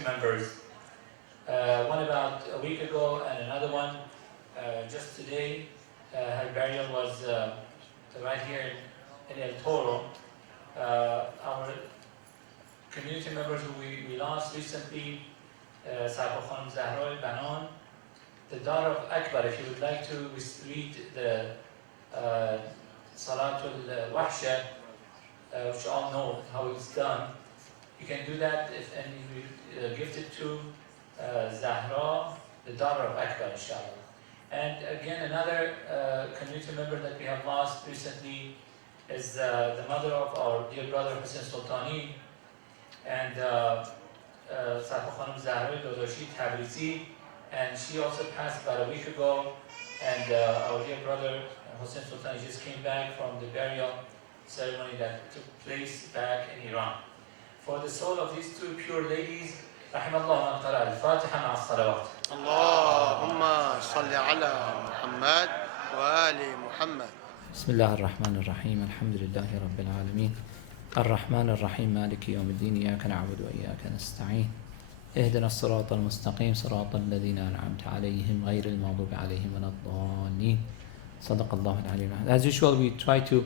community members. One about a week ago and another one just today. Her burial was right here in El Toro. Our community members who we lost recently, Sahiba Khanum Zahra al-Banan, the daughter of Akbar. If you would like to read the Salatul Wahsha, which you all know how it's done, you can do that and you gift it to Zahra, the daughter of Akbar, inshallah. And again, another community member that we have lost recently is the mother of our dear brother Hussein Sultani, and Sahiba Khanum Zahra Dodoshi Tabrizi, and she also passed about a week ago. And our dear brother Hussein Sultani just came back from the burial ceremony that took place back in Iran. For the soul of these two pure ladies, رحم الله من قرأ الفاتحة مع الصلوات. اللهم صل على محمد وآل محمد. بسم الله الرحمن الرحيم الحمد لله رب العالمين الرحمن الرحيم مالك يوم الدين إياك نعبد وإياك نستعين اهدنا الصراط المستقيم صراط الذين أنعمت عليهم غير المغضوب عليهم ولا الضالين صدق الله العلي العظيم. As usual, we try to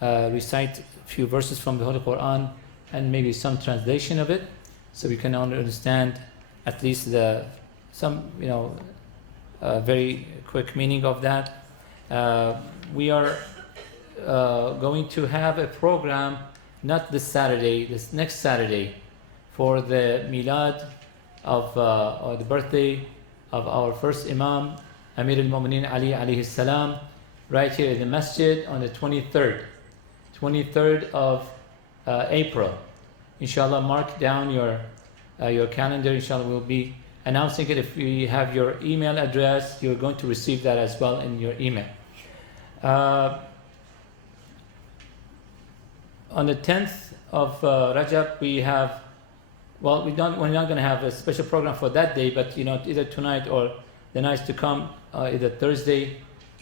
recite a few verses from the Holy Quran and maybe some translation of it, so we can understand at least some very quick meaning of that. We are going to have a program, not this Saturday, this next Saturday, for the Milad of or the birthday of our first Imam, Amir al-Mu'mineen Ali alayhi salam, right here in the masjid on the 23rd of April. Inshallah, mark down your calendar. Inshallah, we'll be announcing it. If you have your email address, you're going to receive that as well in your email. On the 10th of Rajab, we have, we're not going to have a special program for that day, but either tonight or the nights to come, either Thursday,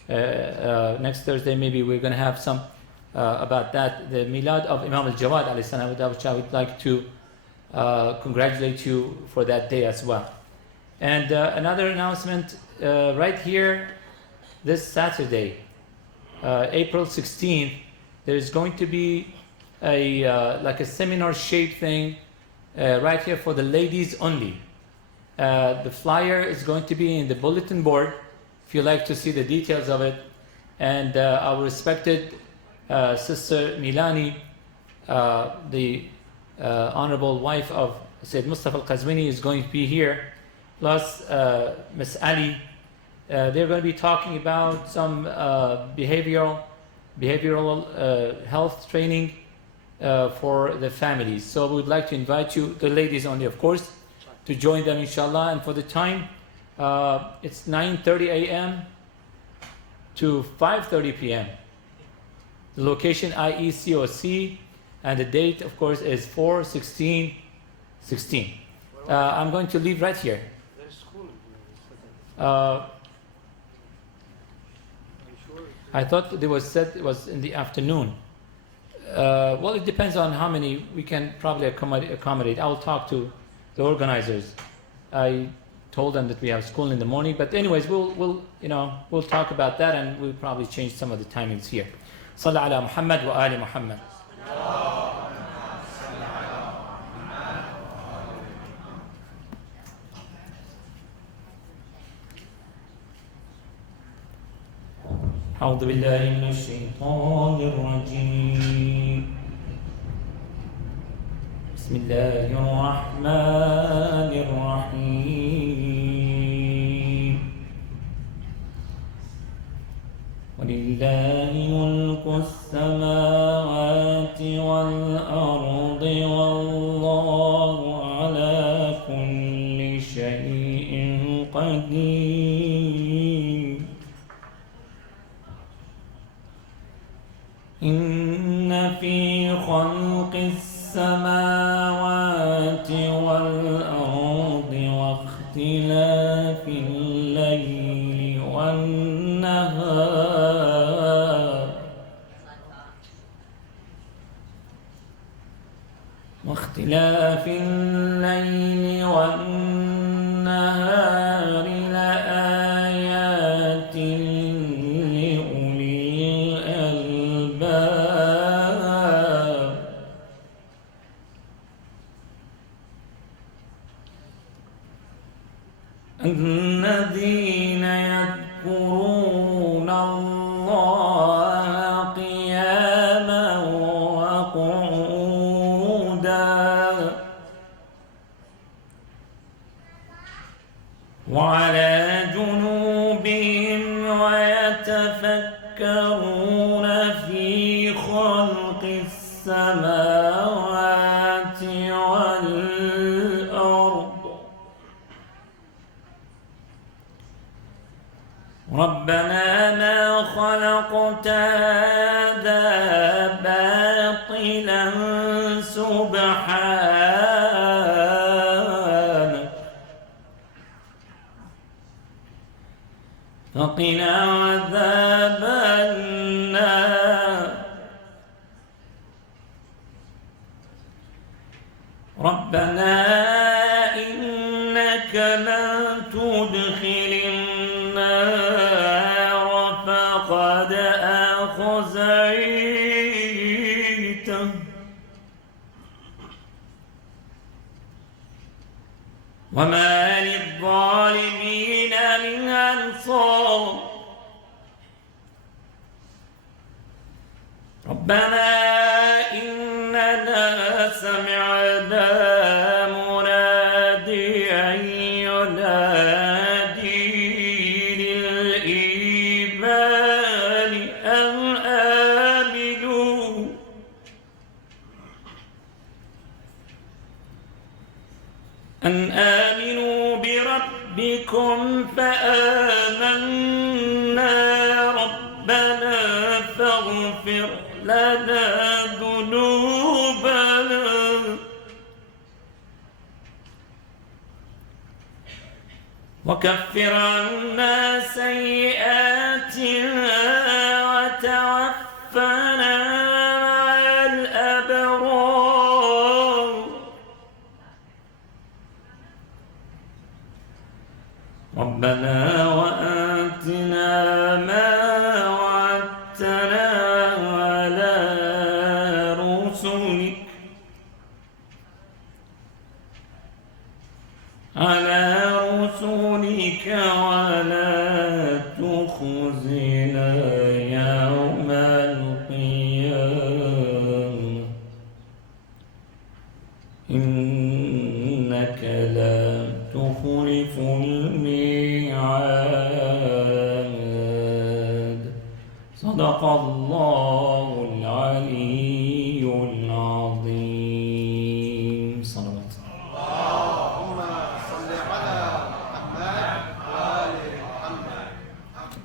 next Thursday, maybe we're going to have some about that, the Milad of Imam al-Jawad alayhi salam, which I would like to congratulate you for that day as well. And another announcement, right here this Saturday, April 16th, there's going to be like a seminar shaped thing right here for the ladies only. The flyer is going to be in the bulletin board if you like to see the details of it. And our respected Sister Milani, the honorable wife of Sayyid Mustafa al-Qazwini, is going to be here, plus Miss Ali. They're going to be talking about some behavioral health training for the families. So we would like to invite you, the ladies only of course, to join them inshallah. And for the time, it's 9:30 a.m. to 5:30 p.m. The location IECOC, and the date of course is 4/16/16. I'm going to leave right here. I thought it was said it was in the afternoon. Well, it depends on how many we can probably accommodate. I will talk to the organizers. I told them that we have school in the morning, but anyways, we'll talk about that, and we'll probably change some of the timings here. Salli ala Muhammad wa ali Muhammad. أعوذ بالله من الشيطان الرجيم بسم الله الرحمن الرحيم ولله ملك السماوات والأرض والله على كل شيء قدير إن في خلق السماوات والأرض واختلاف الليل والنهار واختلاف الليل والنهار لآيات لأولي الألباب الذين يذكرون الله قياما وقعودا وعلى جنوبهم ويتفكرون في خلق السماوات والأرض ربنا ما خلقت هذا باطلا سبحانك فقنا عذاب النار ربنا إنك من تدخل النار فقد أخزيته وما للظالمين من أنصار ربنا إننا سمعنا مناديا ينادي للإيمان أن آمنوا بربكم فآمنا ربنا فاغفر لنا ذنوبنا وكفر عنا سيئاتنا وتوفنا مع الأبرار ربنا وآتنا ما وعدتنا على رسلك ولا تخزنا يوم القيامة إنك لا تخلف الميعاد صدق الله العلي العظيم صلوات اللهم صل على محمد وآل محمد.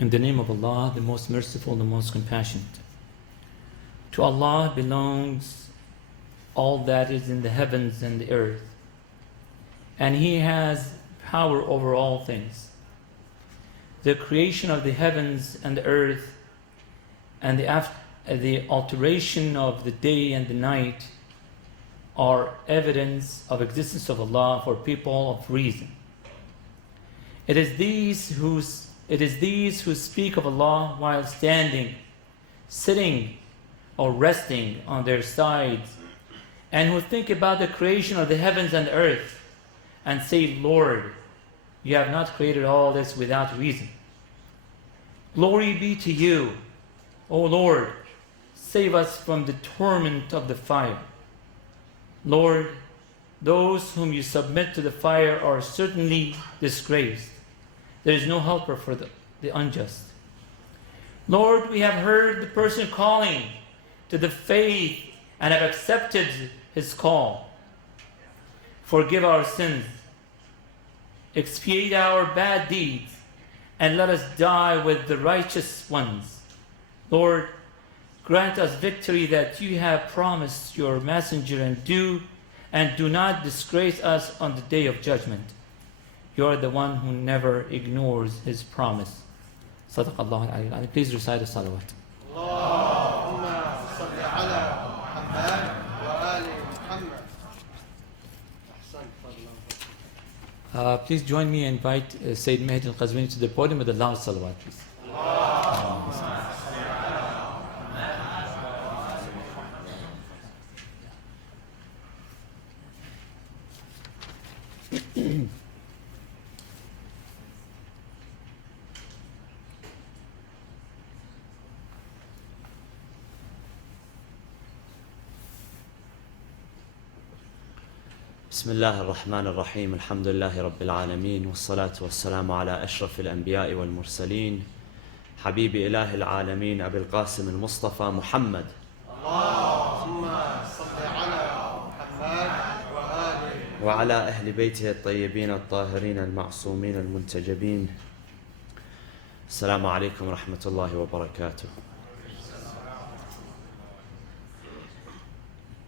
In the name of Allah, the most merciful, the most compassionate. To Allah belongs all that is in the heavens and the earth, and He has power over all things. The creation of the heavens and the earth and the alteration of the day and the night are evidence of existence of Allah for people of reason. It is these who speak of Allah while standing, sitting, or resting on their sides, and who think about the creation of the heavens and the earth and say, Lord, you have not created all this without reason. Glory be to you, O Lord, save us from the torment of the fire. Lord, those whom you submit to the fire are certainly disgraced. There is no helper for the unjust. Lord, we have heard the person calling to the faith and have accepted his call. Forgive our sins, expiate our bad deeds, and let us die with the righteous ones. Lord, grant us victory that you have promised your messenger, and do not disgrace us on the day of judgment. You are the one who never ignores his promise. Sadaqallahu al-Aliyyul. Please recite the salawat. اللهم صل على محمد Please join me and invite Sayyid Mahdi al-Qazwini to the podium with the loud salawat, please. بسم الله الرحمن الرحيم الحمد لله رب العالمين والصلاة والسلام على أشرف الأنبياء والمرسلين حبيب إله العالمين أبي القاسم المصطفى محمد اللهم صل على محمد وآله وعلى أهل بيته الطيبين الطاهرين المعصومين المنتجبين. السلام عليكم ورحمة الله وبركاته.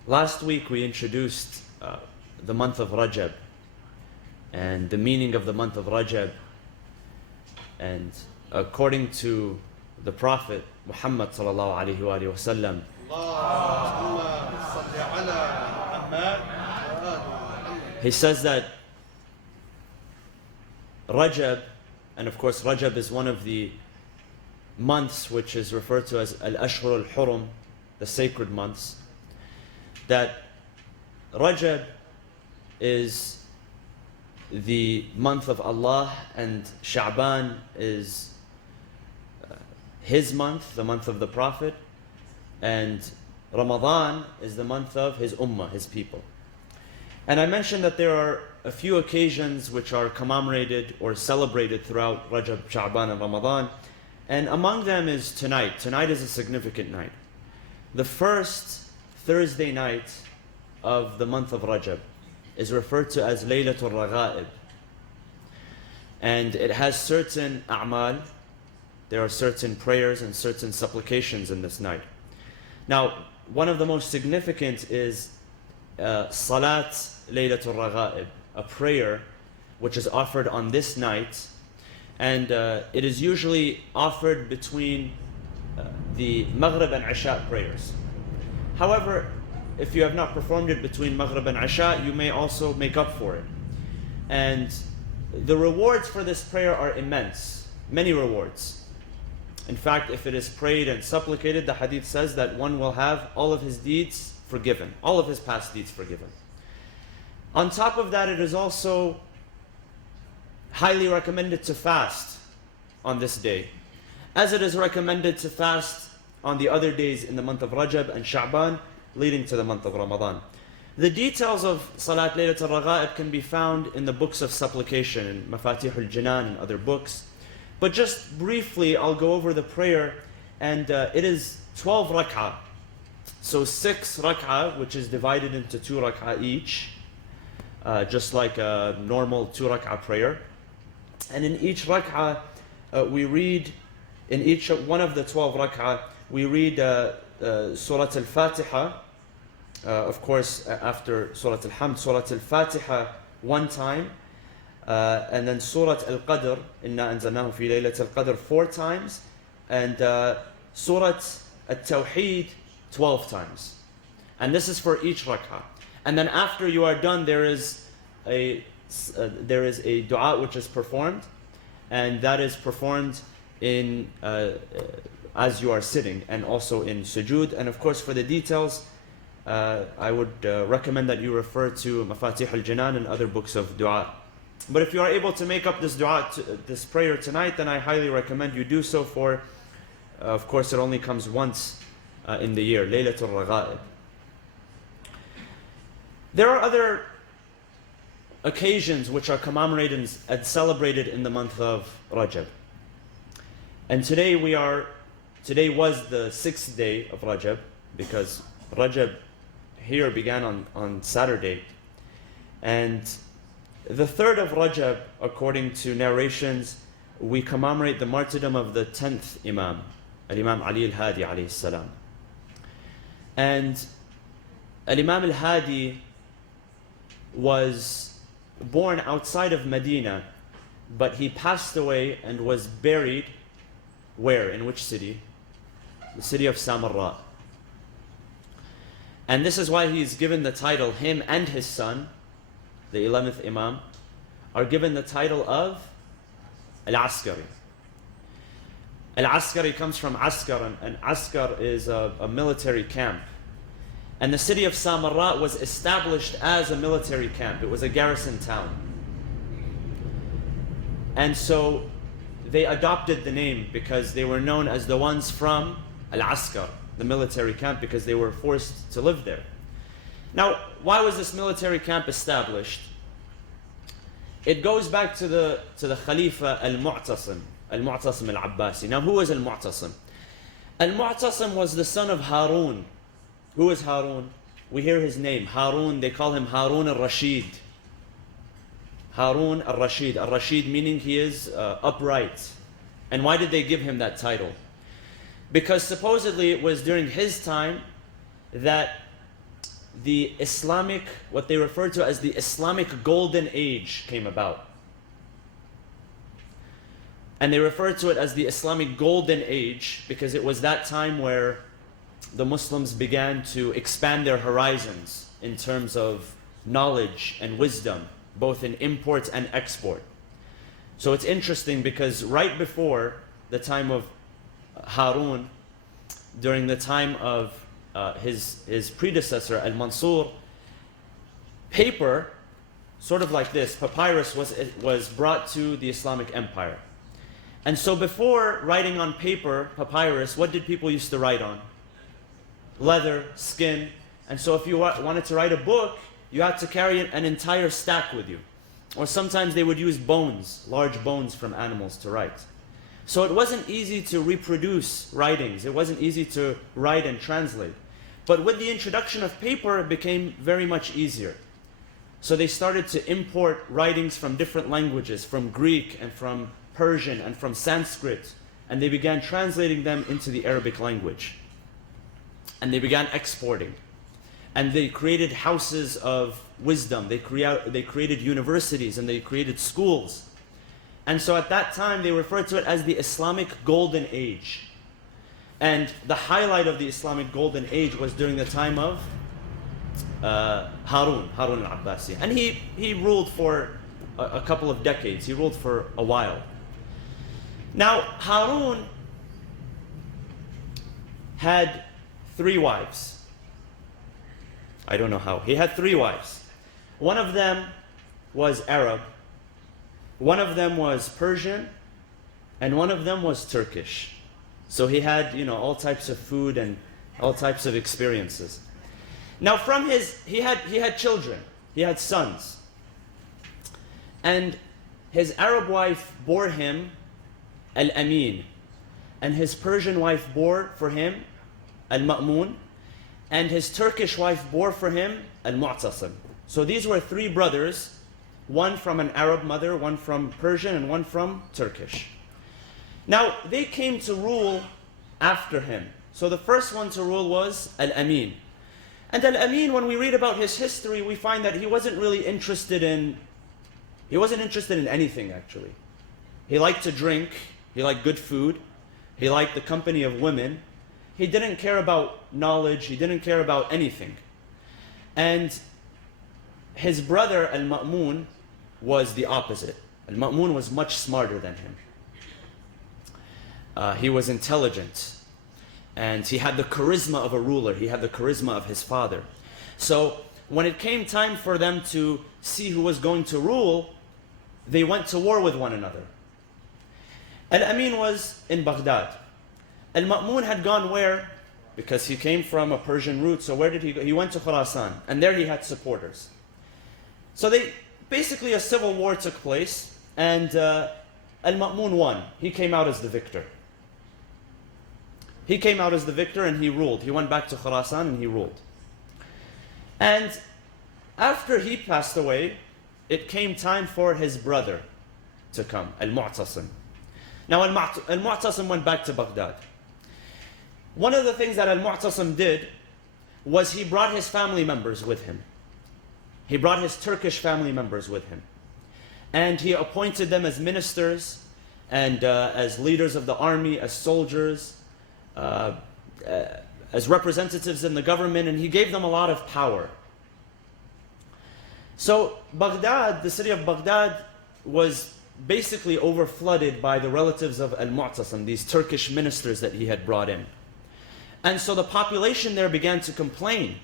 Last week we introduced the month of Rajab and the meaning of the month of Rajab, and according to the Prophet Muhammad sallallahu alaihi wasallam, اللهم صل على محمد وآله he says that Rajab, and of course Rajab is one of the months which is referred to as Al-Ashhur al-Hurum, the sacred months, that Rajab is the month of Allah and Sha'ban is his month, the month of the Prophet, and Ramadan is the month of his ummah, his people. And I mentioned that there are a few occasions which are commemorated or celebrated throughout Rajab, Sha'ban and Ramadan, and among them is tonight. Tonight is a significant night. The first Thursday night of the month of Rajab is referred to as Laylatul Raga'ib, and it has certain a'mal, there are certain prayers and certain supplications in this night. Now, one of the most significant is Salat Laylatul Raga'ib, a prayer which is offered on this night, and it is usually offered between the Maghrib and Isha prayers. However, if you have not performed it between Maghrib and Isha, you may also make up for it. And the rewards for this prayer are immense, many rewards. In fact, if it is prayed and supplicated, the hadith says that one will have all of his deeds forgiven, all of his past deeds forgiven. On top of that, it is also highly recommended to fast on this day, as it is recommended to fast on the other days in the month of Rajab and Sha'ban, leading to the month of Ramadan. The details of Salat Laylatul Raga'ib can be found in the books of supplication, in Mafatih al-Jinan and other books. But just briefly, I'll go over the prayer, and it is 12 rak'ah. So 6 rak'ah, which is divided into 2 rak'ah each, just like a normal 2 rak'ah prayer. And in each rak'ah, we read, in each one of the 12 rak'ah, we read Surah Al-Fatiha, of course, after Surah Al-Hamd, Surah Al-Fatiha one time, and then Surah Al-Qadr, Inna anzalnahu fi laylat al-Qadr 4 times, and Surah Al-Tawheed 12 times. And this is for each rak'ah. And then after you are done, there is a dua which is performed, and that is performed in as you are sitting, and also in sujood. And of course, for the details, I would recommend that you refer to Mafatih al-Jinan and other books of dua. But if you are able to make up this dua, this prayer tonight, then I highly recommend you do so, for of course it only comes once in the year, Laylatul Raga'ib. There are other occasions which are commemorated and celebrated in the month of Rajab. And today was the 6th day of Rajab, because Rajab here began on Saturday. And the 3rd of Rajab, according to narrations, we commemorate the martyrdom of the 10th Imam, Al-Imam Ali al-Hadi alayhi salam. And Al-Imam al-Hadi was born outside of Medina, but he passed away and was buried where? In which city? The city of Samarra. And this is why he is given the title, him and his son, the 11th Imam, are given the title of Al-Askari. Al-Askari comes from Askar, and Askar is a military camp. And the city of Samarra was established as a military camp. It was a garrison town. And so they adopted the name because they were known as the ones from Al-Askar, the military camp, because they were forced to live there. Now, why was this military camp established? It goes back to the Khalifa Al-Mu'tasim Al-Abbasi. Now, who was Al-Mu'tasim? Al-Mu'tasim was the son of Harun. Who is Harun? We hear his name, Harun. They call him Harun al-Rashid. Harun al-Rashid. Al-Rashid meaning he is upright. And why did they give him that title? Because supposedly it was during his time that the Islamic, what they refer to as the Islamic Golden Age came about. And they refer to it as the Islamic Golden Age because it was that time where the Muslims began to expand their horizons in terms of knowledge and wisdom, both in import and export. So it's interesting because right before the time of Harun, during the time of his predecessor Al-Mansur, paper, sort of like this, papyrus was brought to the Islamic Empire. And so before writing on paper, papyrus, what did people used to write on? Leather, skin. And so if you wanted to write a book, you had to carry an entire stack with you. Or sometimes they would use bones, large bones from animals to write. So it wasn't easy to reproduce writings. It wasn't easy to write and translate. But with the introduction of paper, it became very much easier. So they started to import writings from different languages, from Greek and from Persian and from Sanskrit. And they began translating them into the Arabic language. And they began exporting. And they created houses of wisdom. They created universities and they created schools. And so at that time, they referred to it as the Islamic Golden Age. And the highlight of the Islamic Golden Age was during the time of Harun al-Abbasi. And he ruled for a couple of decades. He ruled for a while. Now, Harun had 3 wives. I don't know how. He had 3 wives. One of them was Arab. One of them was Persian. And one of them was Turkish. So he had, all types of food and all types of experiences. Now from he had children. He had sons. And his Arab wife bore him Al-Amin. And his Persian wife bore for him Al-Ma'mun. And his Turkish wife bore for him Al-Mu'tasim. So these were 3 brothers, one from an Arab mother, one from Persian, and one from Turkish. Now, they came to rule after him. So the first one to rule was Al-Amin. And Al-Amin, when we read about his history, we find that he wasn't interested in anything, actually. He liked to drink, he liked good food, he liked the company of women. He didn't care about knowledge, he didn't care about anything. And his brother Al-Ma'mun was the opposite. Al-Ma'mun was much smarter than him. He was intelligent. And he had the charisma of a ruler. He had the charisma of his father. So when it came time for them to see who was going to rule, they went to war with one another. Al-Amin was in Baghdad. Al-Ma'mun had gone where? Because he came from a Persian root. So where did he go? He went to Khurasan. And there he had supporters. So basically a civil war took place. And Al-Ma'mun won. He came out as the victor. He came out as the victor and he ruled. He went back to Khurasan and he ruled. And after he passed away, it came time for his brother to come, Al-Mu'tasim. Now Al-Mu'tasim went back to Baghdad. One of the things that Al-Mu'tasim did was he brought his family members with him. He brought his Turkish family members with him. And he appointed them as ministers and as leaders of the army, as soldiers, as representatives in the government, and he gave them a lot of power. So Baghdad, the city of Baghdad, was basically overflooded by the relatives of Al-Mu'tasim, these Turkish ministers that he had brought in. And so the population there began to complain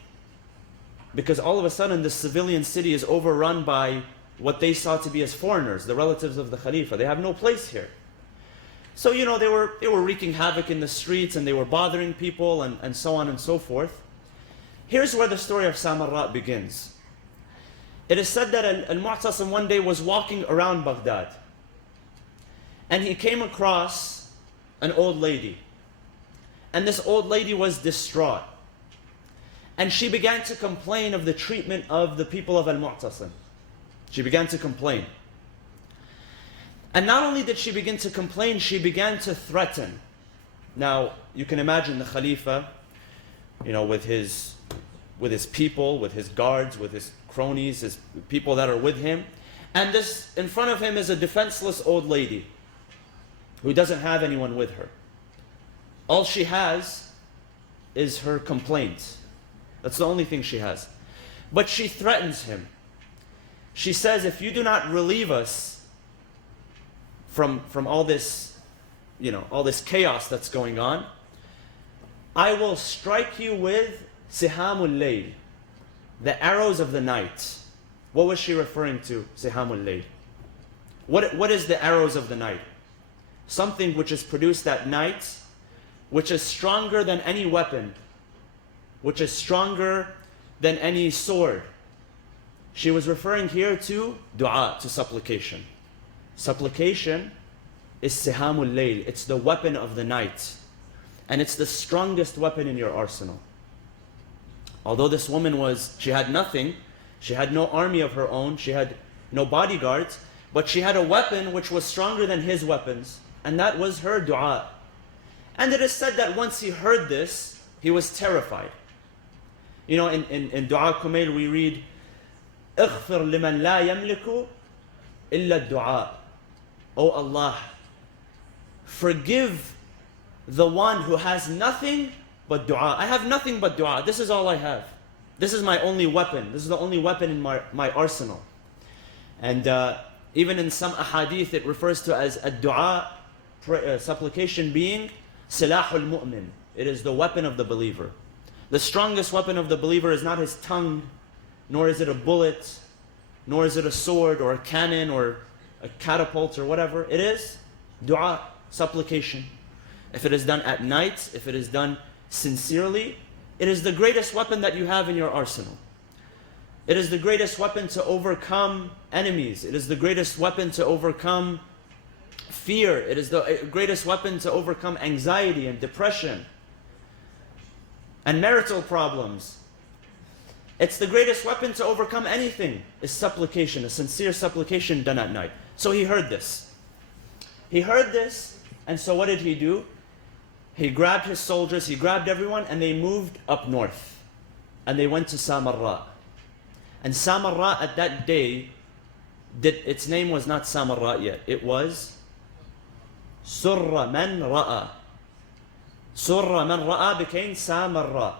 because all of a sudden the civilian city is overrun by what they saw to be as foreigners, the relatives of the Khalifa. They have no place here. So, you know, they were wreaking havoc in the streets and they were bothering people and so on and so forth. Here's where the story of Samarra begins. It is said that Al-Mu'tasim one day was walking around Baghdad and he came across an old lady. And this old lady was distraught. And she began to complain of the treatment of the people of Al-Mu'tasim. She began to complain. And not only did she begin to complain, she began to threaten. Now, you can imagine the Khalifa, you know, with his people, with his guards, with his cronies, his people that are with him. And this, in front of him is a defenseless old lady who doesn't have anyone with her. All she has is her complaint. That's the only thing she has. But she threatens him. She says, if you do not relieve us from all this, you know, all this chaos that's going on, I will strike you with sihamul layl, the arrows of the night. What was she referring to, sihamul layl? What is the arrows of the night? Something which is produced at night, which is stronger than any weapon, which is stronger than any sword. She was referring here to dua, to supplication. Supplication is sihamul layl. It's the weapon of the night. And it's the strongest weapon in your arsenal. Although this woman she had nothing, she had no army of her own, she had no bodyguards, but she had a weapon which was stronger than his weapons, and that was her dua. And it is said that once he heard this, he was terrified. You know, in Dua Kumail we read, اغفر لمن لا يملك إلا الدعاء. O Allah, forgive the one who has nothing but dua. I have nothing but dua. This is all I have. This is my only weapon. This is the only weapon in my arsenal. And even in some ahadith it refers to as a dua, supplication being silahul mu'min. It is the weapon of the believer. The strongest weapon of the believer is not his tongue, nor is it a bullet, nor is it a sword or a cannon or a catapult or whatever. It is dua, supplication. If it is done at night, if it is done sincerely, it is the greatest weapon that you have in your arsenal. It is the greatest weapon to overcome enemies. It is the greatest weapon to overcome fear. It is the greatest weapon to overcome anxiety and depression and marital problems. It's the greatest weapon to overcome anything, is supplication, a sincere supplication done at night. So he heard this. He heard this, and so what did he do? He grabbed his soldiers, he grabbed everyone, and they moved up north. And they went to Samarra. And Samarra at that day, its name was not Samarra yet. It was Surra Man Ra'a. Surra Man Ra'a became Samarra.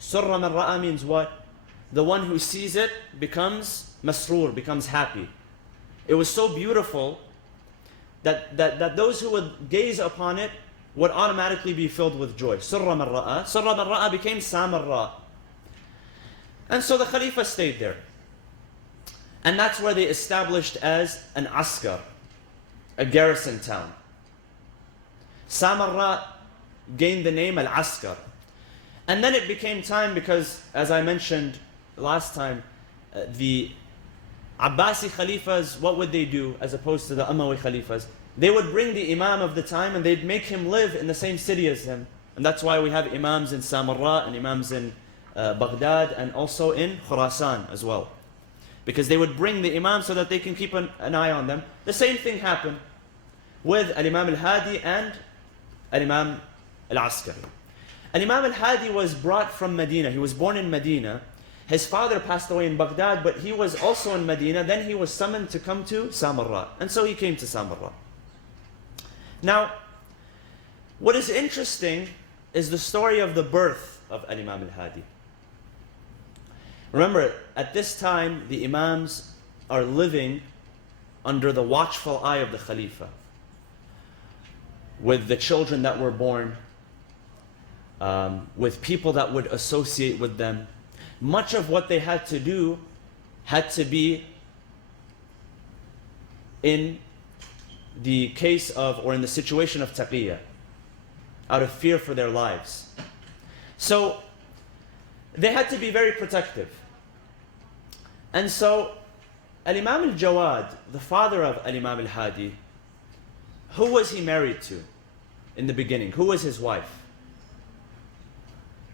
Surra Man Ra'a means what? The one who sees it becomes masroor, becomes happy. It was so beautiful that those who would gaze upon it would automatically be filled with joy. Surra Man Ra'a. Surra Man Ra'a became Samarra. And so the Khalifa stayed there. And that's where they established as an askar, a garrison town. Samarra gained the name Al-Askar. And then it became time because, as I mentioned last time, the Abbasi Khalifas, what would they do as opposed to the Umayyads Khalifas? They would bring the Imam of the time and they'd make him live in the same city as him. And that's why we have Imams in Samarra and Imams in Baghdad and also in Khurasan as well. Because they would bring the Imam so that they can keep an eye on them. The same thing happened with Al-Imam Al-Hadi and Al-Imam Al-Askari. Al-Imam Al-Hadi was brought from Medina. He was born in Medina. His father passed away in Baghdad, but he was also in Medina. Then he was summoned to come to Samarra. And so he came to Samarra. Now, what is interesting is the story of the birth of Al-Imam Al-Hadi. Remember, at this time, the Imams are living under the watchful eye of the Khalifa, with the children that were born, with people that would associate with them. Much of what they had to do had to be in the case of, or in the situation of taqiyya, out of fear for their lives. So they had to be very protective. And so Al-Imam al-Jawad, the father of Al-Imam al-Hadi, who was he married to in the beginning? Who was his wife?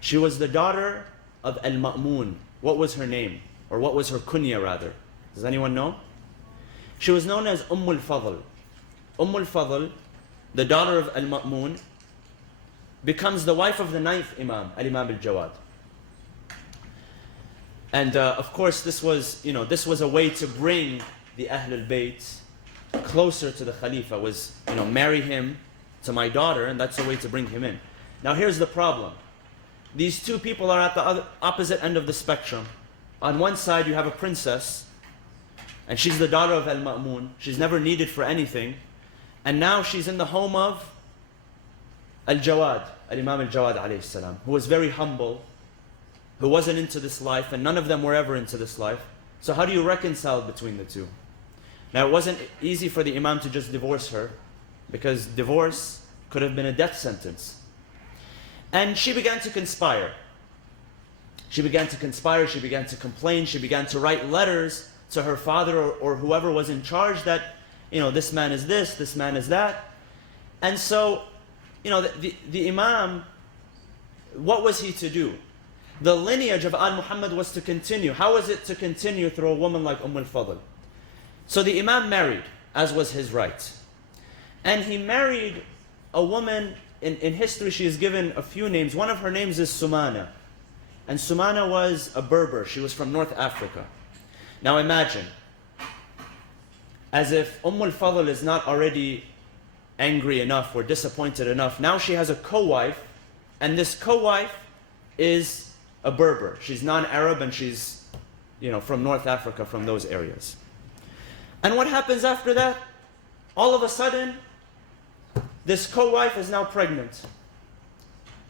She was the daughter of Al-Ma'mun. What was her name? Or what was her kunya rather? Does anyone know? She was known as al-Fadl. al-Fadl, the daughter of Al-Ma'mun, becomes the wife of the ninth Imam, Al-Imam al-Jawad. And of course this was a way to bring the Ahlul Bayt closer to the Khalifa, was, marry him to my daughter, and that's a way to bring him in. Now here's the problem. These two people are at the opposite end of the spectrum. On one side you have a princess, and she's the daughter of Al-Ma'mun. She's never needed for anything. And now she's in the home of Al-Jawad, Al-Imam al-Jawad alayhi salam, who was very humble, who wasn't into this life, and none of them were ever into this life. So how do you reconcile between the two? Now it wasn't easy for the Imam to just divorce her, because divorce could have been a death sentence. And she began to conspire. She began to conspire, she began to complain, she began to write letters to her father or whoever was in charge that, this man is this man is that. And so, the Imam, what was he to do? The lineage of Al-Muhammad was to continue. How was it to continue through a woman like al-Fadl? So the Imam married, as was his right. And he married a woman, in history she is given a few names. One of her names is Sumana. And Sumana was a Berber. She was from North Africa. Now imagine, as if al-Fadl is not already angry enough or disappointed enough, now she has a co-wife, and this co-wife is a Berber. She's non-Arab, and she's, from North Africa, from those areas. And what happens after that? All of a sudden, this co-wife is now pregnant.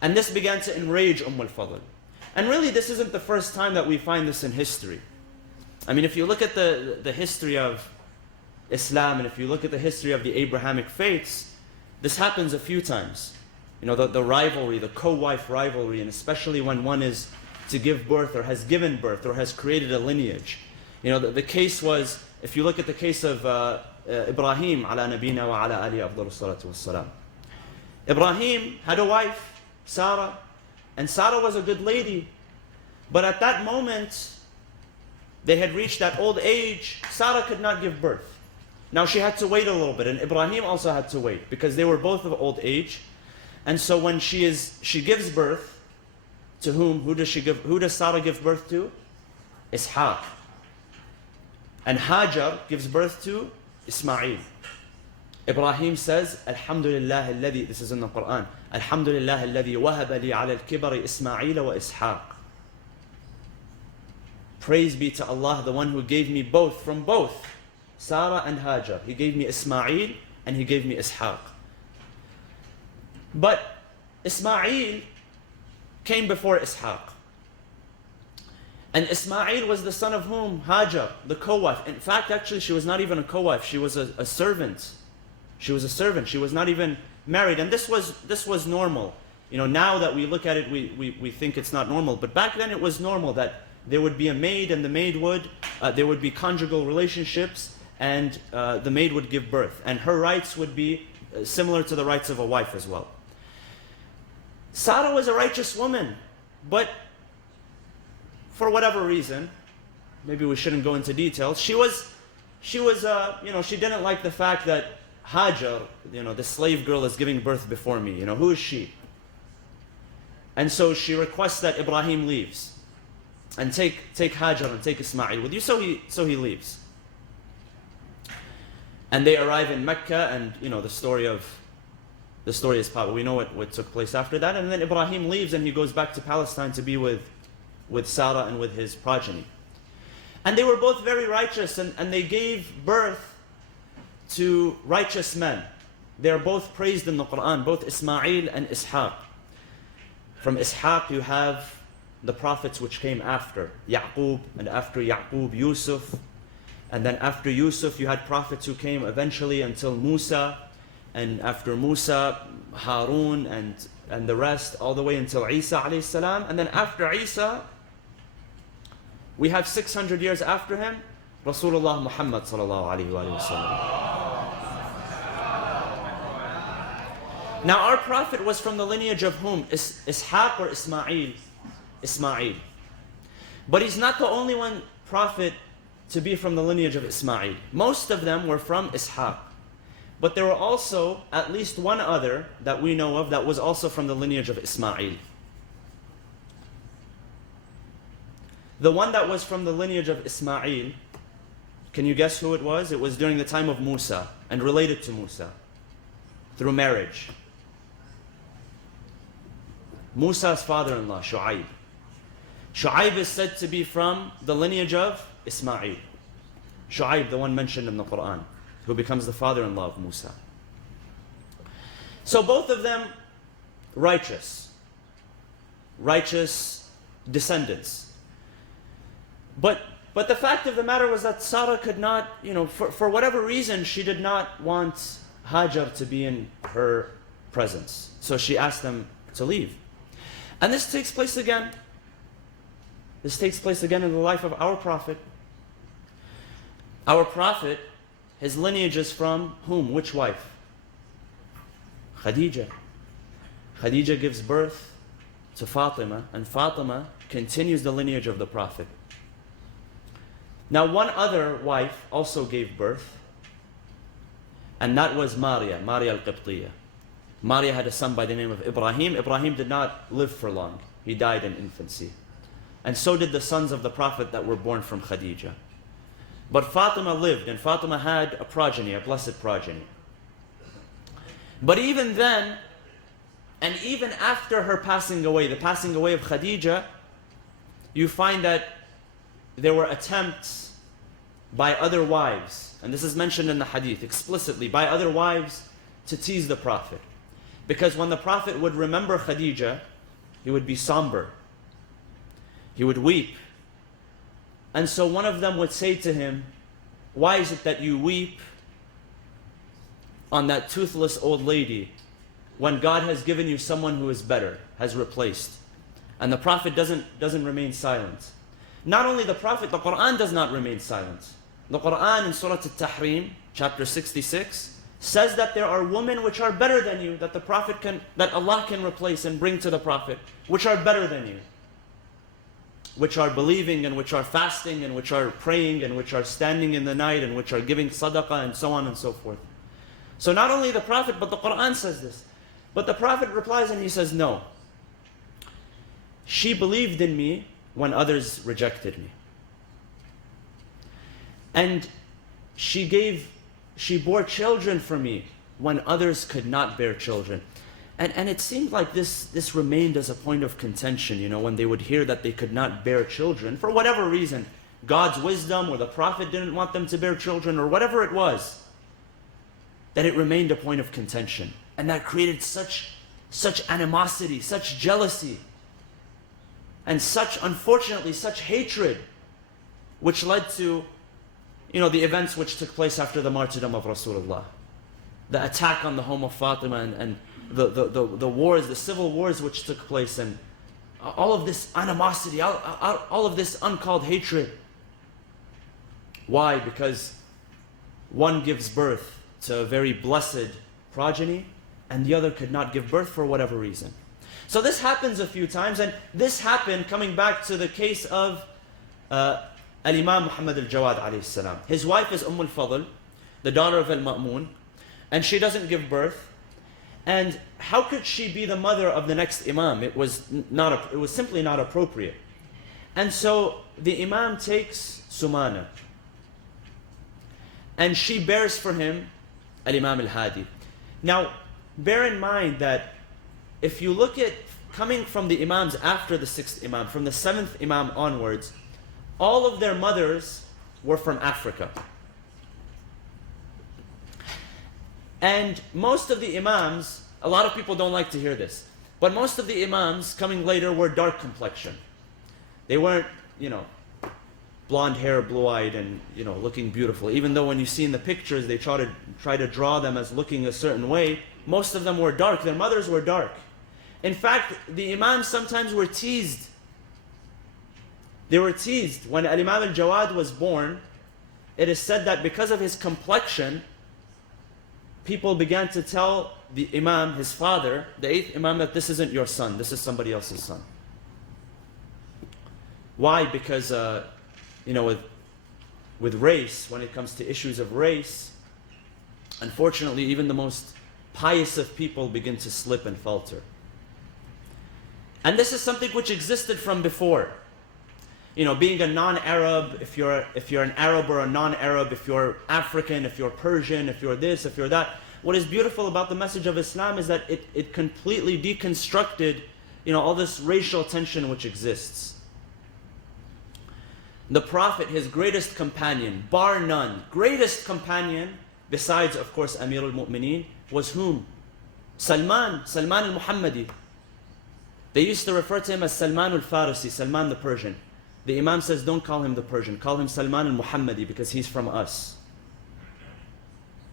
And this began to enrage al-Fadl. And really, this isn't the first time that we find this in history. I mean, if you look at the history of Islam, and if you look at the history of the Abrahamic faiths, this happens a few times. The rivalry, the co-wife rivalry, and especially when one is to give birth, or has given birth, or has created a lineage. The case was, if you look at the case of Ibrahim, ala nabina wa ala ali afdalu salatu wassalam. Ibrahim had a wife, Sarah, and Sarah was a good lady. But at that moment, they had reached that old age. Sarah could not give birth. Now she had to wait a little bit, and Ibrahim also had to wait, because they were both of old age. And so when she gives birth, to whom? Who does Sarah give birth to? Ishaq. And Hajar gives birth to Ismail. Ibrahim says, Alhamdulillah alladhi, this is in the Quran, Alhamdulillah alladhi wahaba li ala al-kibari Ismail wa Ishaq. Praise be to Allah, the one who gave me both, from both Sarah and Hajar. He gave me Ismail and he gave me Ishaq. But Ismail came before Ishaq. And Ismail was the son of whom? Hajar, the co-wife. In fact, actually, she was not even a co-wife. She was a servant. She was a servant. She was not even married. And this was normal. Now that we look at it, we think it's not normal. But back then it was normal that there would be a maid, and the maid there would be conjugal relationships, and the maid would give birth. And her rights would be similar to the rights of a wife as well. Sarah was a righteous woman, but for whatever reason, maybe we shouldn't go into details, she didn't like the fact that Hajar, the slave girl, is giving birth before me. Who is she? And so she requests that Ibrahim leaves and take Hajar and take Ismail with you. So he leaves. And they arrive in Mecca, and the story is public. We know what took place after that. And then Ibrahim leaves, and he goes back to Palestine to be with Sarah and with his progeny. And they were both very righteous, and they gave birth to righteous men. They're both praised in the Quran, both Ismail and Ishaq. From Ishaq you have the prophets which came after Yaqub, and after Yaqub Yusuf, and then after Yusuf you had prophets who came eventually until Musa, and after Musa Harun and the rest all the way until Isa alayhi salam. And then after Isa we have 600 years after him Rasulullah Muhammad sallallahu alayhi wa sallam. Now our prophet was from the lineage of whom? Ishaq or Ismail? Ismail. But he's not the only one prophet to be from the lineage of Ismail. Most of them were from Ishaq. But there were also at least one other that we know of that was also from the lineage of Ismail. The one that was from the lineage of Ismail, can you guess who it was? It was during the time of Musa and related to Musa through marriage. Musa's father-in-law, Shu'aib. Shu'aib is said to be from the lineage of Ismail. Shu'aib, the one mentioned in the Quran, who becomes the father-in-law of Musa. So both of them righteous descendants. But the fact of the matter was that Sarah could not, for whatever reason, she did not want Hajar to be in her presence. So she asked them to leave. And this takes place again. This takes place again in the life of our Prophet. Our Prophet, his lineage is from whom? Which wife? Khadija. Khadija gives birth to Fatima, and Fatima continues the lineage of the Prophet. Now one other wife also gave birth, and that was Maria al-Qibtiyya. Maria had a son by the name of Ibrahim. Ibrahim did not live for long. He died in infancy. And so did the sons of the Prophet that were born from Khadija. But Fatima lived, and Fatima had a progeny, a blessed progeny. But even then, and even after her passing away, the passing away of Khadija, you find that there were attempts by other wives, and this is mentioned in the hadith explicitly, by other wives to tease the Prophet. Because when the Prophet would remember Khadija, he would be somber. He would weep. And so one of them would say to him, "Why is it that you weep on that toothless old lady when God has given you someone who is better, has replaced?" And the Prophet doesn't remain silent. Not only the Prophet, the Quran does not remain silent. The Quran in Surah Al-Tahrim, chapter 66, says that there are women which are better than you, that Allah can replace and bring to the Prophet, which are better than you, which are believing and which are fasting and which are praying and which are standing in the night and which are giving sadaqah and so on and so forth. So not only the Prophet, but the Quran says this. But the Prophet replies and he says, "No. She believed in me when others rejected me. And she bore children for me when others could not bear children." And it seemed like this remained as a point of contention, when they would hear that they could not bear children, for whatever reason, God's wisdom or the Prophet didn't want them to bear children or whatever it was, that it remained a point of contention. And that created such animosity, such jealousy, and unfortunately, such hatred, which led to, the events which took place after the martyrdom of Rasulullah. The attack on the home of Fatima and the wars, the civil wars which took place, and all of this animosity, all of this uncalled hatred. Why? Because one gives birth to a very blessed progeny, and the other could not give birth for whatever reason. So this happens a few times, and this happened coming back to the case of Al-Imam Muhammad al-Jawad alayhi salam. His wife is al-Fadl, the daughter of al-Ma'mun, and she doesn't give birth. And how could she be the mother of the next Imam? It was simply not appropriate. And so the Imam takes Sumana, and she bears for him Al-Imam al-Hadi. Now, bear in mind that if you look at coming from the Imams after the 6th Imam, from the 7th Imam onwards, all of their mothers were from Africa. And most of the Imams, a lot of people don't like to hear this, but most of the Imams coming later were dark complexion. They weren't, blonde hair, blue-eyed, and looking beautiful. Even though when you see in the pictures, they try to draw them as looking a certain way. Most of them were dark. Their mothers were dark. In fact, the Imams sometimes were teased. They were teased. When Al-Imam al-Jawad was born, it is said that because of his complexion, people began to tell the Imam, his father, the 8th Imam, that this isn't your son, this is somebody else's son. Why? Because, with race, when it comes to issues of race, unfortunately, even the most pious of people begin to slip and falter. And this is something which existed from before. Being a non-Arab, if you're an Arab or a non-Arab, if you're African, if you're Persian, if you're this, if you're that, what is beautiful about the message of Islam is that it completely deconstructed, all this racial tension which exists. The Prophet, his greatest companion, bar none, greatest companion, besides, of course, Amir al-Mu'mineen, was whom? Salman al-Muhammadi. They used to refer to him as Salman al-Farisi, Salman the Persian. The Imam says, don't call him the Persian, call him Salman al-Muhammadi, because he's from us.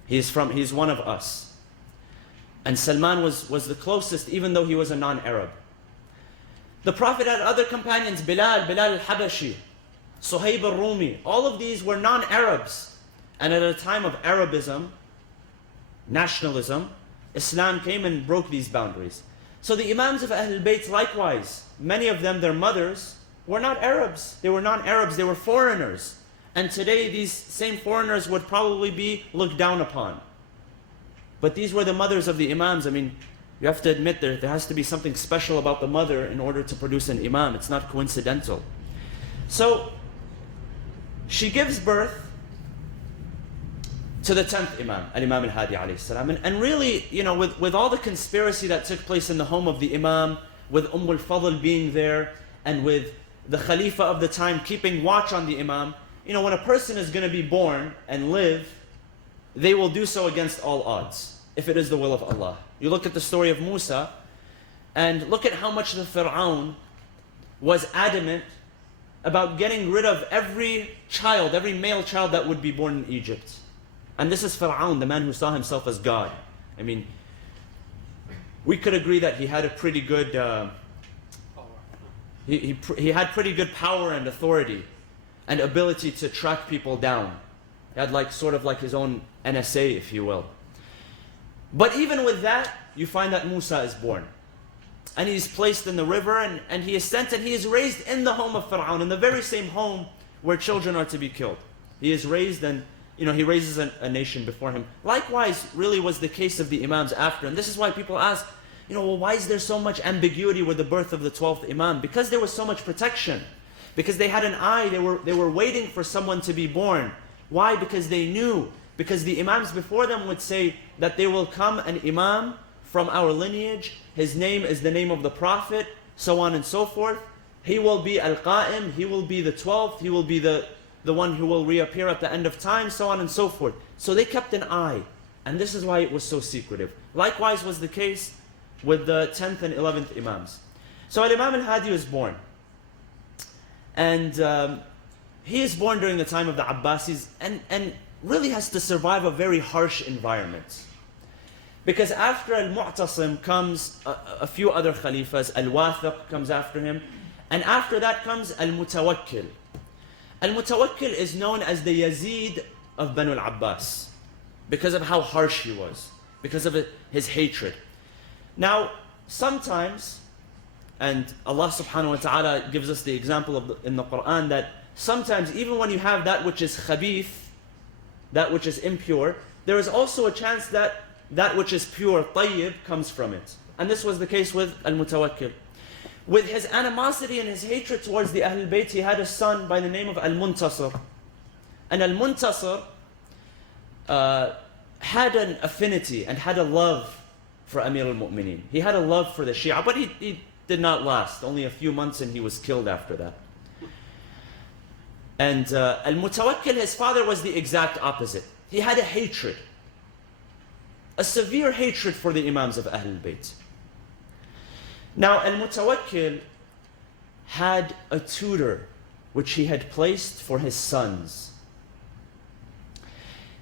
He's one of us. And Salman was the closest, even though he was a non-Arab. The Prophet had other companions, Bilal al-Habashi, Suhaib al-Rumi. All of these were non-Arabs. And at a time of Arabism, nationalism, Islam came and broke these boundaries. So the Imams of Ahlul Bayt likewise, many of them, their mothers, were not Arabs. They were non-Arabs, they were foreigners. And today these same foreigners would probably be looked down upon. But these were the mothers of the Imams. You have to admit there has to be something special about the mother in order to produce an Imam. It's not coincidental. So she gives birth to the 10th Imam, Al-Imam al-Hadi alayhi salam. And really, with all the conspiracy that took place in the home of the Imam, with al-Fadl being there, and with the Khalifa of the time keeping watch on the Imam, when a person is going to be born and live, they will do so against all odds, if it is the will of Allah. You look at the story of Musa, and look at how much the Fir'aun was adamant about getting rid of every male child that would be born in Egypt. And this is Fir'aun, the man who saw himself as God. We could agree that he had a pretty good, he had pretty good power and authority and ability to track people down. He had sort of like his own NSA, if you will. But even with that, you find that Musa is born. And he's placed in the river, and he is sent, and he is raised in the home of Fir'aun, in the very same home where children are to be killed. He is raised, and he raises a nation before him. Likewise, really was the case of the Imams after. And this is why people ask, why is there so much ambiguity with the birth of the 12th Imam? Because there was so much protection. Because they had an eye, they were waiting for someone to be born. Why? Because they knew. Because the Imams before them would say that there will come an Imam from our lineage. His name is the name of the Prophet, so on and so forth. He will be Al-Qa'im, he will be the 12th, he will be the one who will reappear at the end of time, so on and so forth. So they kept an eye. And this is why it was so secretive. Likewise was the case with the 10th and 11th Imams. So Al-Imam al-Hadi was born. And he is born during the time of the Abbasis, and really has to survive a very harsh environment. Because after Al-Mu'tasim comes a few other Khalifas. Al-Wathiq comes after him. And after that comes Al-Mutawakkil. Al-Mutawakkil is known as the Yazid of Banu al-Abbas, because of how harsh he was, because of his hatred. Now, sometimes, and Allah subhanahu wa ta'ala gives us the example in the Quran, that sometimes even when you have that which is khabith, that which is impure, there is also a chance that that which is pure, tayyib, comes from it. And this was the case with Al-Mutawakkil. With his animosity and his hatred towards the Ahlul Bayt, he had a son by the name of Al-Muntasir. And Al-Muntasir had an affinity and had a love for Amir al-Mu'mineen. He had a love for the Shia, but he did not last. Only a few months and he was killed after that. And Al-Mutawakkil, his father, was the exact opposite. He had a hatred a severe hatred for the Imams of Ahlul Bayt. Now, Al-Mutawakkil had a tutor which he had placed for his sons.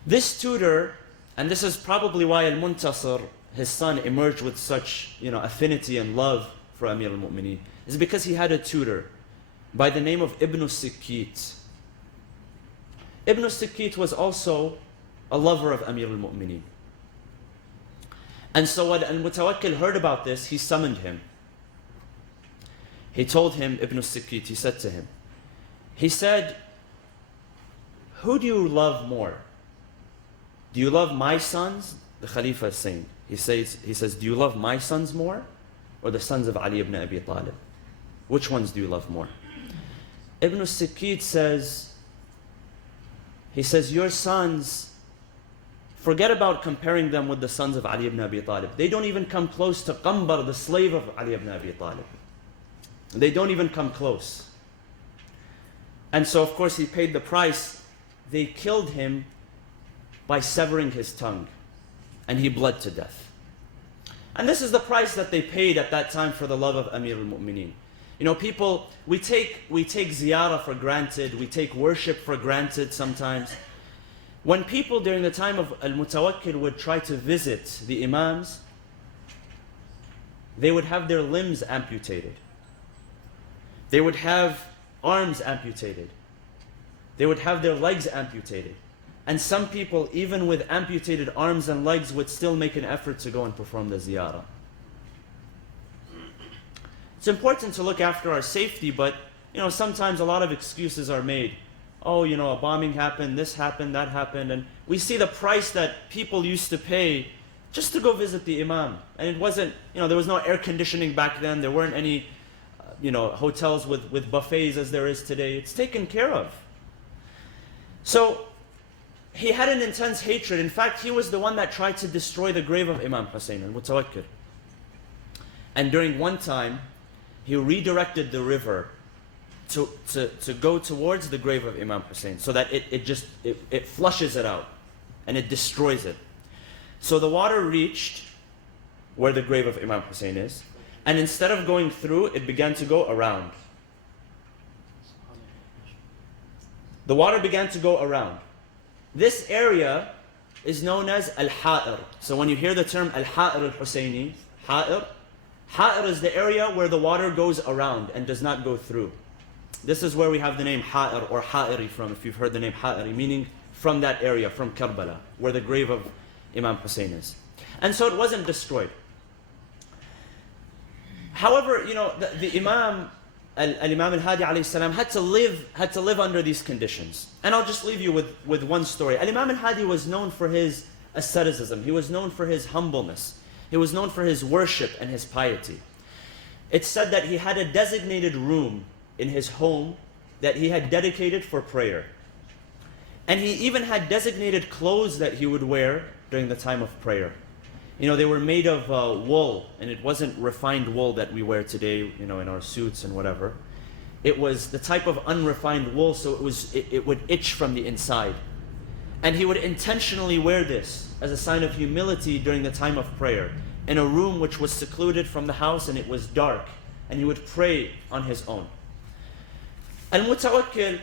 This tutor, and this is probably why Al-Muntasir, his son, emerged with such affinity and love for Amir al-Mu'mineen, is because he had a tutor by the name of Ibn Sikkit. Ibn Sikkit was also a lover of Amir al-Mu'mineen. And so when Al-Mutawakkil heard about this, he summoned him. He told him, Ibn Sikkit, he said to him, he said, who do you love more? Do you love my sons? The Khalifa is saying. He says, do you love my sons more? Or the sons of Ali ibn Abi Talib? Which ones do you love more? Ibn Sikkit says, he says, your sons, forget about comparing them with the sons of Ali ibn Abi Talib. They don't even come close to Qambar, the slave of Ali ibn Abi Talib. They don't even come close. And so, of course, he paid the price. They killed him by severing his tongue, and he bled to death. And this is the price that they paid at that time for the love of Amir al-Mu'mineen. People, we take ziyarah for granted, we take worship for granted sometimes. When people during the time of Al-Mutawakkil would try to visit the Imams, they would have their limbs amputated. They would have arms amputated. They would have their legs amputated. And some people, even with amputated arms and legs, would still make an effort to go and perform the ziyarah. It's important to look after our safety, but sometimes a lot of excuses are made. Oh, a bombing happened, this happened, that happened, and we see the price that people used to pay just to go visit the Imam. And it wasn't, there was no air conditioning back then, there weren't any hotels with buffets as there is today. It's taken care of. So he had an intense hatred. In fact, he was the one that tried to destroy the grave of Imam Hussein al-Mutawakkil. And during one time, he redirected the river to go towards the grave of Imam Hussein so that it flushes it out and it destroys it. So the water reached where the grave of Imam Hussein is, and instead of going through, it began to go around. The water began to go around. This area is known as Al-Ha'ir. So when you hear the term Al-Ha'ir al-Husayni, Ha'ir is the area where the water goes around and does not go through. This is where we have the name Ha'ir or Ha'iri from, if you've heard the name Ha'iri, meaning from that area, from Karbala, where the grave of Imam Hussein is. And so it wasn't destroyed. However, the Imam, Al-Imam al-Hadi alayhi salam, had to live under these conditions. And I'll just leave you with one story. Al-Imam al-Hadi was known for his asceticism. He was known for his humbleness. He was known for his worship and his piety. It's said that he had a designated room in his home that he had dedicated for prayer. And he even had designated clothes that he would wear during the time of prayer. They were made of wool, and it wasn't refined wool that we wear today, in our suits and whatever. It was the type of unrefined wool, so it would itch from the inside. And he would intentionally wear this as a sign of humility during the time of prayer, in a room which was secluded from the house and it was dark, and he would pray on his own. Al-Mutawakkil,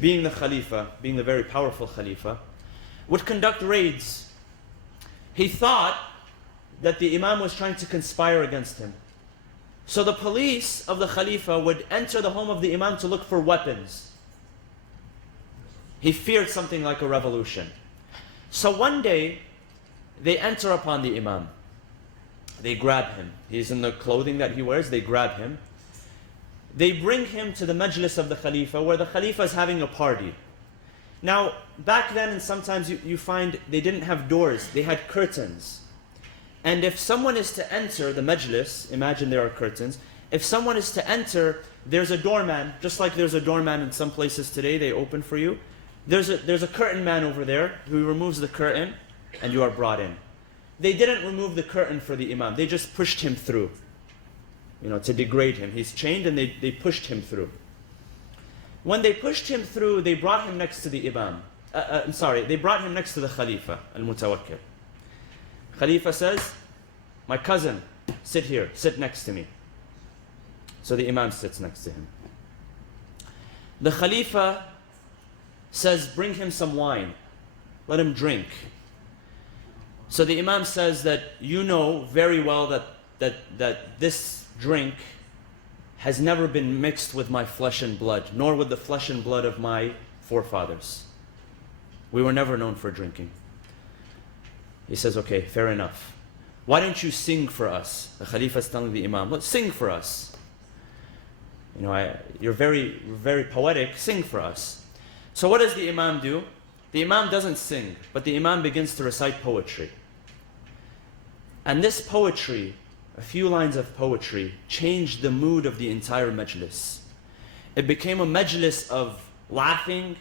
being the Khalifa, being the very powerful Khalifa, would conduct raids. He thought that the Imam was trying to conspire against him. So the police of the Khalifa would enter the home of the Imam to look for weapons. He feared something like a revolution. So one day, they enter upon the Imam. They grab him. He's in the clothing that he wears. They grab him. They bring him to the majlis of the Khalifa, where the Khalifa is having a party. Now, back then, and sometimes you find they didn't have doors. They had curtains. And if someone is to enter the majlis, imagine there are curtains. If someone is to enter, there's a doorman, just like there's a doorman in some places today, they open for you. There's a curtain man over there who removes the curtain, and you are brought in. They didn't remove the curtain for the Imam. They just pushed him through, to degrade him. He's chained, and they pushed him through. When they pushed him through, they brought him next to the Imam. They brought him next to the Khalifa, Al-Mutawakkil. Khalifa says, my cousin, sit here, sit next to me. So the Imam sits next to him. The Khalifa says, bring him some wine. Let him drink. So the Imam says that you know very well that this drink has never been mixed with my flesh and blood, nor with the flesh and blood of my forefathers. We were never known for drinking. He says, okay, fair enough. Why don't you sing for us? The Khalifa is telling the Imam, let's sing for us. You know, you're very poetic, sing for us. So what does the Imam do? The Imam doesn't sing, but the Imam begins to recite poetry. And this poetry, a few lines of poetry, changed the mood of the entire majlis. It became a majlis of laughing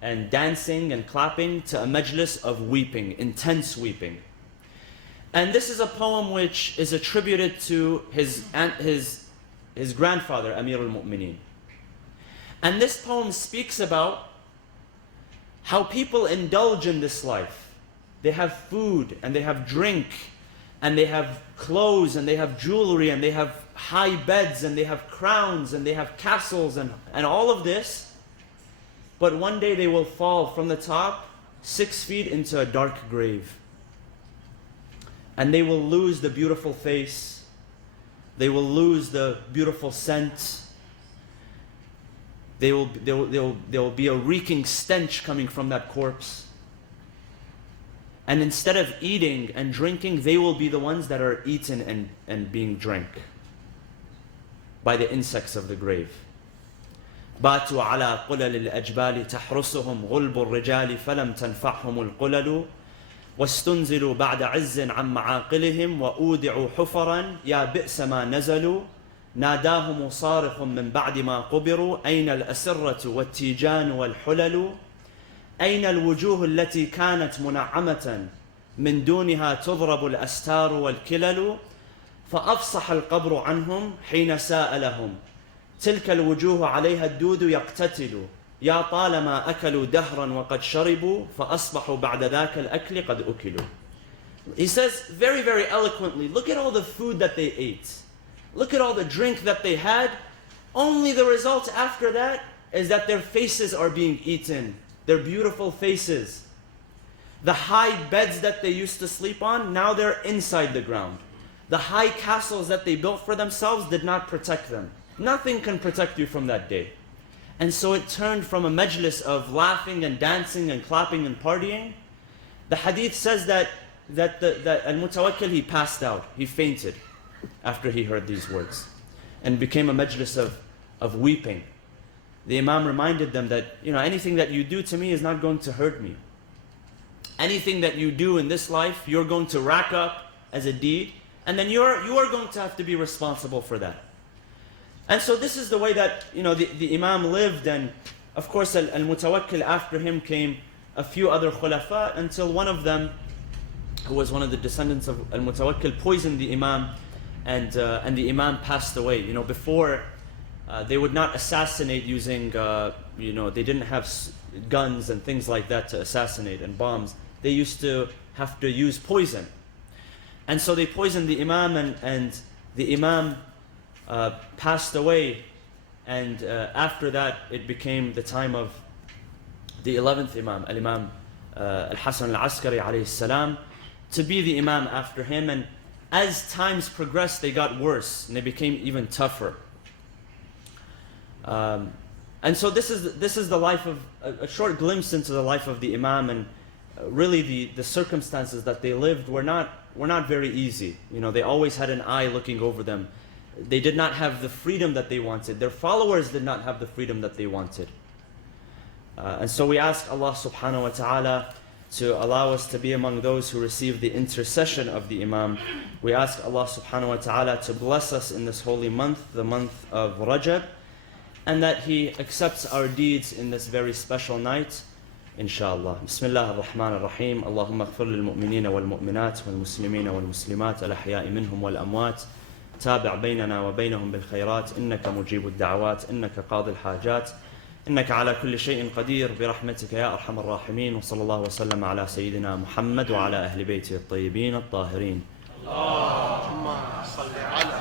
and dancing and clapping to a majlis of weeping, intense weeping. And this is a poem which is attributed to his grandfather, Amir al-Mu'mineen. And this poem speaks about how people indulge in this life. They have food and they have drink and they have clothes and they have jewelry and they have high beds and they have crowns and they have castles and all of this. But one day they will fall from the top 6 feet into a dark grave. And they will lose the beautiful face. They will lose the beautiful scent. There will be a reeking stench coming from that corpse. And instead of eating and drinking, they will be the ones that are eaten and being drank by the insects of the grave. باتوا على قلل الأجبال تحرسهم غلب الرجال فلم تنفعهم القلل واستنزلوا بعد عز عن معاقلهم وأودعوا حفرا يا بئس ما نزلوا ناداهم صارخ من بعد ما قبروا أين الأسرة والتيجان والحلل أين الوجوه التي كانت منعمة من دونها تضرب الأستار والكلل فأفصح القبر عنهم حين سألهم تلك الوجوه عليها الدود يقتتل يا طالما أكلوا دهرا وقد شربوا فأصبحوا بعد ذاك الأكل قد أكلوا. He says very, very eloquently, look at all the food that they ate. Look at all the drink that they had. Only the result after that is that their faces are being eaten. Their beautiful faces. The high beds that they used to sleep on, now they're inside the ground. The high castles that they built for themselves did not protect them. Nothing can protect you from that day. And so it turned from a majlis of laughing and dancing and clapping and partying. The hadith says that al-Mutawakkil, he passed out. He fainted after he heard these words. And became a majlis of weeping. The Imam reminded them that, anything that you do to me is not going to hurt me. Anything that you do in this life, you're going to rack up as a deed. And then you are going to have to be responsible for that. And so this is the way that the Imam lived, and of course al-Mutawakkil, after him came a few other khulafa, until one of them, who was one of the descendants of al-Mutawakkil, poisoned the Imam, and the Imam passed away. Before they would not assassinate using they didn't have guns and things like that to assassinate and bombs. They used to have to use poison, and so they poisoned the Imam, and the Imam passed away, and after that it became the time of the 11th Imam, Al-Imam Al-Hasan Al-Askari alayhi salam, to be the Imam after him. And as times progressed, they got worse and they became even tougher. And so this is the life of a short glimpse into the life of the Imam, and really the circumstances that they lived were not very easy. They always had an eye looking over them. They did not have the freedom that they wanted. Their followers did not have the freedom that they wanted. And so we ask Allah subhanahu wa ta'ala to allow us to be among those who receive the intercession of the Imam. We ask Allah subhanahu wa ta'ala to bless us in this holy month, the month of Rajab, and that He accepts our deeds in this very special night, inshallah. Bismillah ar-Rahman ar-Rahim. Allahumma ighfir lil mu'minina wal mu'minat wal muslimina wal muslimat al ahya'i minhum wal amwat. تابع بيننا وبينهم بالخيرات إنك مجيب الدعوات إنك قاضي الحاجات إنك على كل شيء قدير برحمتك يا أرحم الراحمين. وصلى الله وسلم على سيدنا محمد وعلى أهل بيته الطيبين الطاهرين. اللهم صل على